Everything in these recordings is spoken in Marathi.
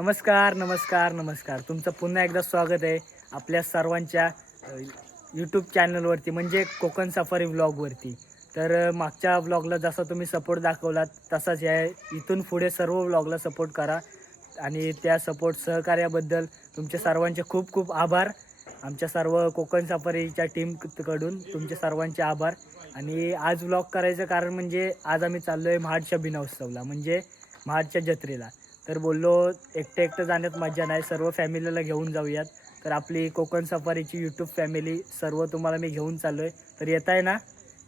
नमस्कार नमस्कार नमस्कार. तुमचं पुन्हा एकदा स्वागत आहे आपल्या सर्वांच्या यूट्यूब चॅनलवरती, म्हणजे कोकण सफारी व्लॉगवरती. तर मागच्या व्लॉगला जसा तुम्ही सपोर्ट दाखवलात तसाच या इथून पुढे सर्व व्लॉगला सपोर्ट करा. आणि त्या सपोर्ट सहकार्याबद्दल तुमच्या सर्वांचे खूप खूप आभार. आमच्या सर्व कोकण सफारीच्या टीमकडून तुमचे सर्वांचे आभार. आणि आज व्लॉग करायचं कारण म्हणजे आज आम्ही चाललो आहे महाडच्या बिनोत्सवला, म्हणजे महाडच्या जत्रेला. तर बोललो एकटं जाण्यात मजा नाही, सर्व फॅमिलीला घेऊन जाऊयात. तर आपली कोकण सफारीची यूट्यूब फॅमिली सर्व तुम्हाला मी घेऊन चाललो आहे. तर येत आहे ना,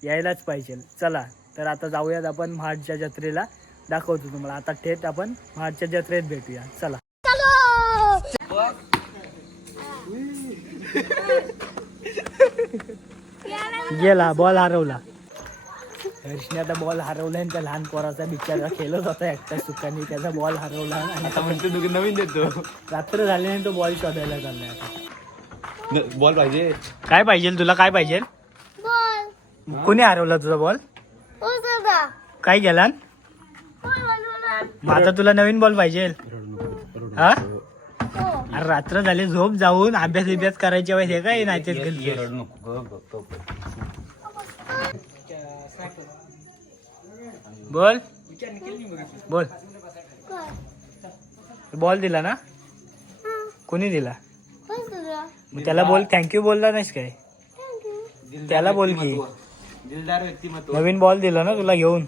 यायलाच पाहिजे. चला तर आता जाऊयात आपण महाडच्या जत्रेला. दाखवतो तुम्हाला. आता थेट आपण महाडच्या जत्रेत भेटूया. चला. गेला बॉल हरवला. हर्षने आता बॉल हरवला आणि त्या लहान पोराचा बिचारा खेळत होता एकटा सुखाने. त्याचा बॉल हरवला आणि आता म्हणतो नवीन देतो. रात्र झाल्याने तो बॉल शोधायला चाललाय आता. बॉल पाहिजे. काय पाहिजे तुला? काय पाहिजे? कोणी हरवला तुझा बॉल? काय गेला? आता तुला नवीन बॉल पाहिजे? हा, अरे रात्र झाली, झोप. जाऊन अभ्यास करायच्या वेळेस हे काय नाही तेच बोल बोल. बॉल दिला ना? कोणी दिला? मग त्याला बोल, थँक्यू बोलला नाहीस काय? त्याला बोल की दिलदार व्यक्तिमत्व. नवीन बॉल दिला ना तुला घेऊन.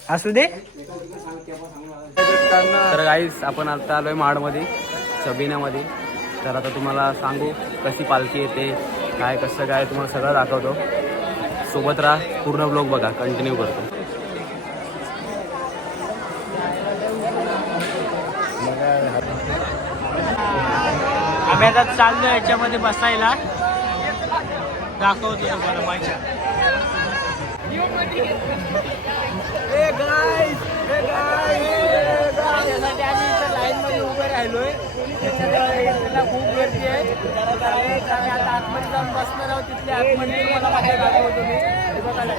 असू दे. तर गाईस, आपण आता आलोय महाडमध्ये, सबिनामध्ये. तर आता तुम्हाला सांगू कशी पालखी येते, काय कसं काय तुम्हाला सगळं दाखवतो. सोबत राहा, पूर्ण व्लॉग बघा, कंटिन्यू करतो. आम्ही आता चाललो याच्यामध्ये बसायला. दाखवतो तुम्हाला माझ्या. त्यासाठी आम्ही इथं लाईन मध्ये उभे राहिलोय. खूप गर्दी आहे. आम्ही आता आतमध्ये जाऊन बसणार आहोत. तिथले आतमध्ये मला माझ्या दाखवतो मी. बघायला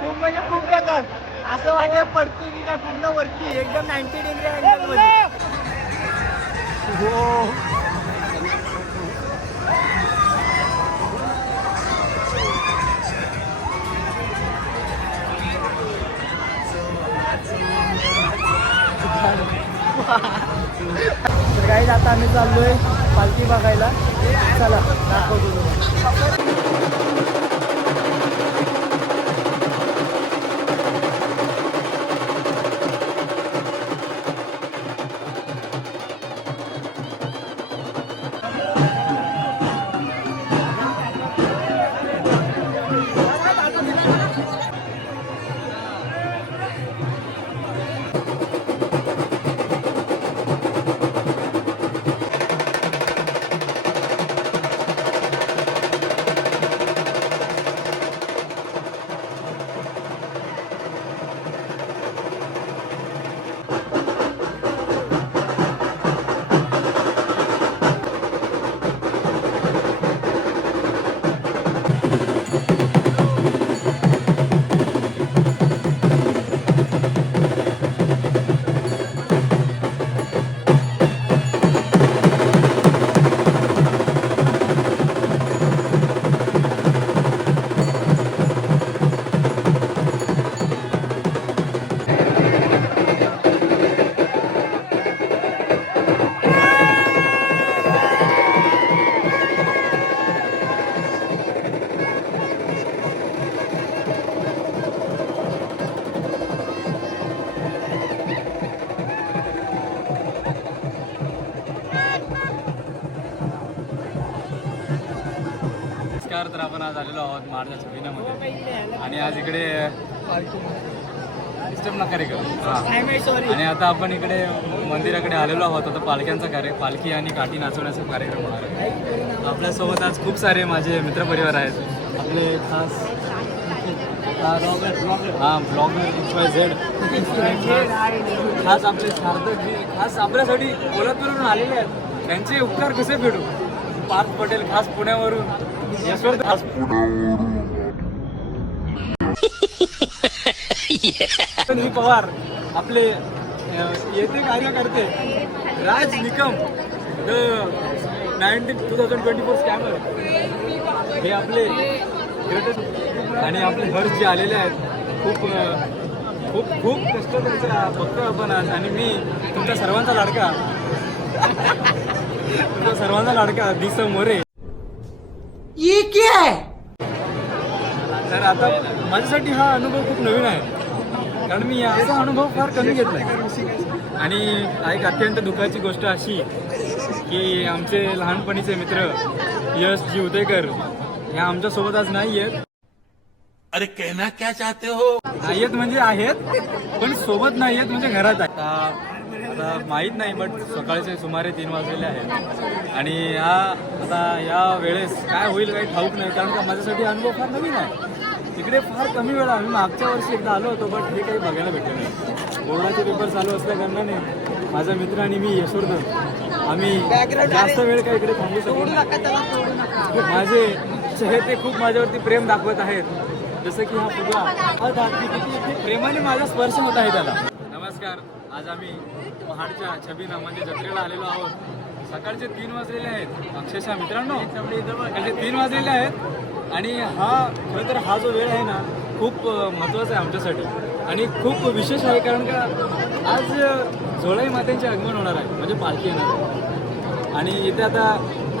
खूप म्हणजे खूप बेकार. असं वाटतं पडतो की काय पूर्ण वरती एकदम 90 डिग्री अँगल मध्ये. हो, तर काही आता आम्ही चाललोय पालखी बघायला. चला दाखवतो तुम्हाला. नमस्कार. तर आपण आज आलेलो आहोत महाडच्या छबिनामध्ये आणि आज इकडे डिस्टर्ब नका रे करू. आणि आता आपण इकडे मंदिराकडे आलेलो आहोत. आता पालख्यांचा पालखी आणि काठी नाचवण्याचा कार्यक्रम होणार आहे. आपल्यासोबत आज खूप सारे माझे मित्रपरिवार आहेत. आपले खास ब्लॉगर XYZ खास आपले सार्थक जी खास आपल्यासाठी कोल्हापूरवरून आलेले आहेत. त्यांचे उपकार कसे फेडू. पार्थ पटेल खास पुण्यावरून, यशवंत खास पवार आपले येथे कार्यकर्ते, राज निकम द 2024 स्कॅमर हे आपले आणि आपले हर्ष जे आलेले आहेत. खूप खूप खूप कष्ट त्यांचा बघतो आपण आज. आणि मी तुमच्या सर्वांचा लाडका दिस मोरे. तर आता माझ्यासाठी हा अनुभव खूप नवीन आहे, कारण मी असा अनुभव फार कमी घेतलाय. आणि एक अत्यंत दुःखाची गोष्ट अशी की आमचे लहानपणीचे मित्र यश जी उदयकर या आमच्यासोबत आज नाही आहेत. अरे कहना क्या चाहते हो. नाही आहेत म्हणजे आहेत, पण सोबत नाही आहेत म्हणजे घरात आहे. आता माहीत नाही, बट सकाळचे सुमारे 3 वाजलेले आहेत. आणि आता या वेळेस काय होईल काही ठाऊक नाही, कारण का माझ्यासाठी अनुभव फार नवीन आहे. तिकडे फार कमी वेळा मी मागच्या वर्षी एकदा आलो होतो, बट हे काही बघायला भेटलं नाही. बोर्डाचे पेपर चालू असल्या कारणाने माझा मित्र आणि मी यशवर्धन आम्ही जास्त वेळ काही इकडे थांबू शकतो नाही. माझे चहेते खूप माझ्यावरती प्रेम दाखवत आहेत, जसं की हा फुगा किती प्रेमाने माझा स्पर्श होत आहे त्याला. नमस्कार. आज आम्ही महाडच्या छबिना म्हणजे जत्रेला आलेलो आहोत. सकाळचे 3 वाजलेले आहेत अक्षरशः मित्रांनो, सकाळचे 3 वाजलेले आहेत. आणि खरं तर हा जो वेळ आहे ना खूप महत्त्वाचा आहे आमच्यासाठी आणि खूप विशेष आहे, कारण का आज झोळाई मातेंचे आगमन होणार आहे, म्हणजे पालखी येणार आहे. आणि इथे आता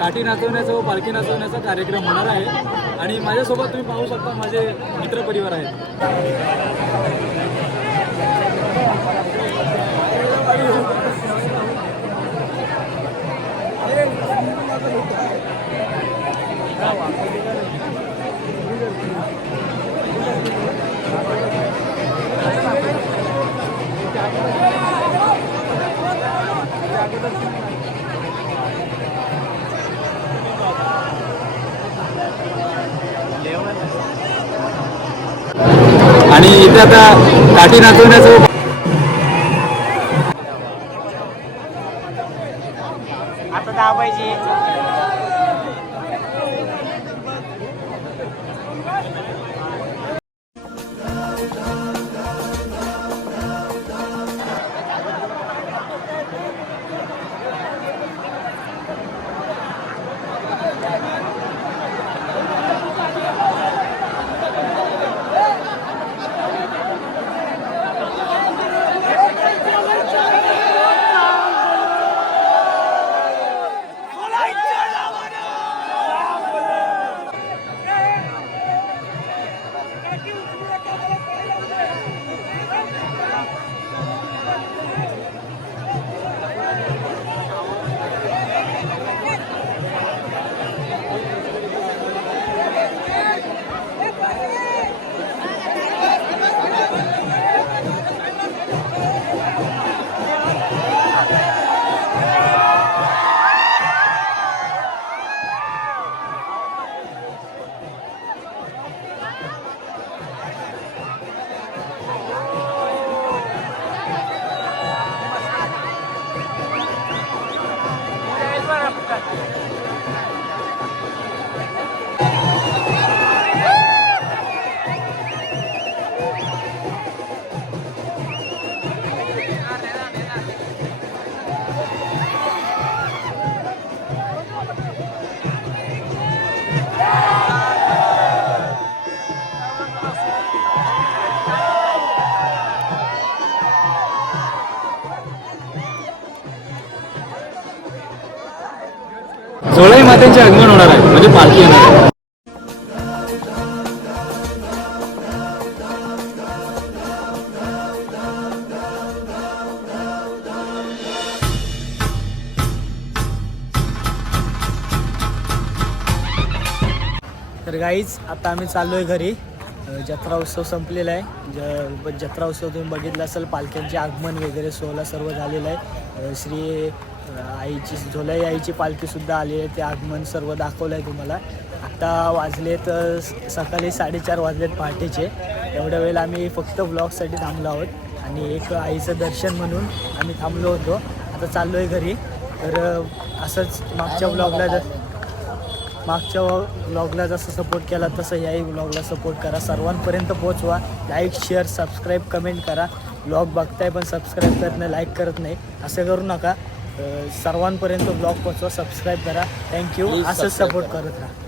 काठी नाचवण्याचा व पालखी नाचवण्याचा कार्यक्रम होणार आहे. आणि माझ्यासोबत तुम्ही पाहू शकता माझे मित्रपरिवार आहेत. आणि इथे आता काठी नाचवण्याचं आता दाबायची. झोळाई मातेंचे आगमन होणार आहे, म्हणजे पालखी येणार आहे. तर गाईच आता आम्ही चाललो आहे घरी. जत्रा उत्सव संपलेला आहे. जत्रा उत्सव तुम्ही बघितला असेल, पालख्यांचे आगमन वगैरे सोहळा सर्व झालेला आहे. श्री आईची झोलाई आईची पालखीसुद्धा आली आहे, ते आगमन सर्व दाखवलं आहे तुम्हाला. आत्ता वाजलेत सकाळी 4:30 वाजलेत पहाटेचे. एवढ्या वेळेला आम्ही फक्त व्लॉगसाठी थांबलो आहोत आणि एक आईचं दर्शन म्हणून आम्ही थांबलो होतो. आता चाललो आहे घरी. तर असंच मागच्या व्लॉगला जसं सपोर्ट केला तसं याही व्लॉगला सपोर्ट करा. सर्वांपर्यंत पोहोचवा. लाईक, शेअर, सबस्क्राईब, कमेंट करा. व्लॉग बघताय पण सबस्क्राईब करत नाही, लाईक करत नाही, असं करू नका. सर्वांपर्यंत ब्लॉग पोहोचवा, सबस्क्राईब करा. थँक्यू. असंच सपोर्ट करत राहा.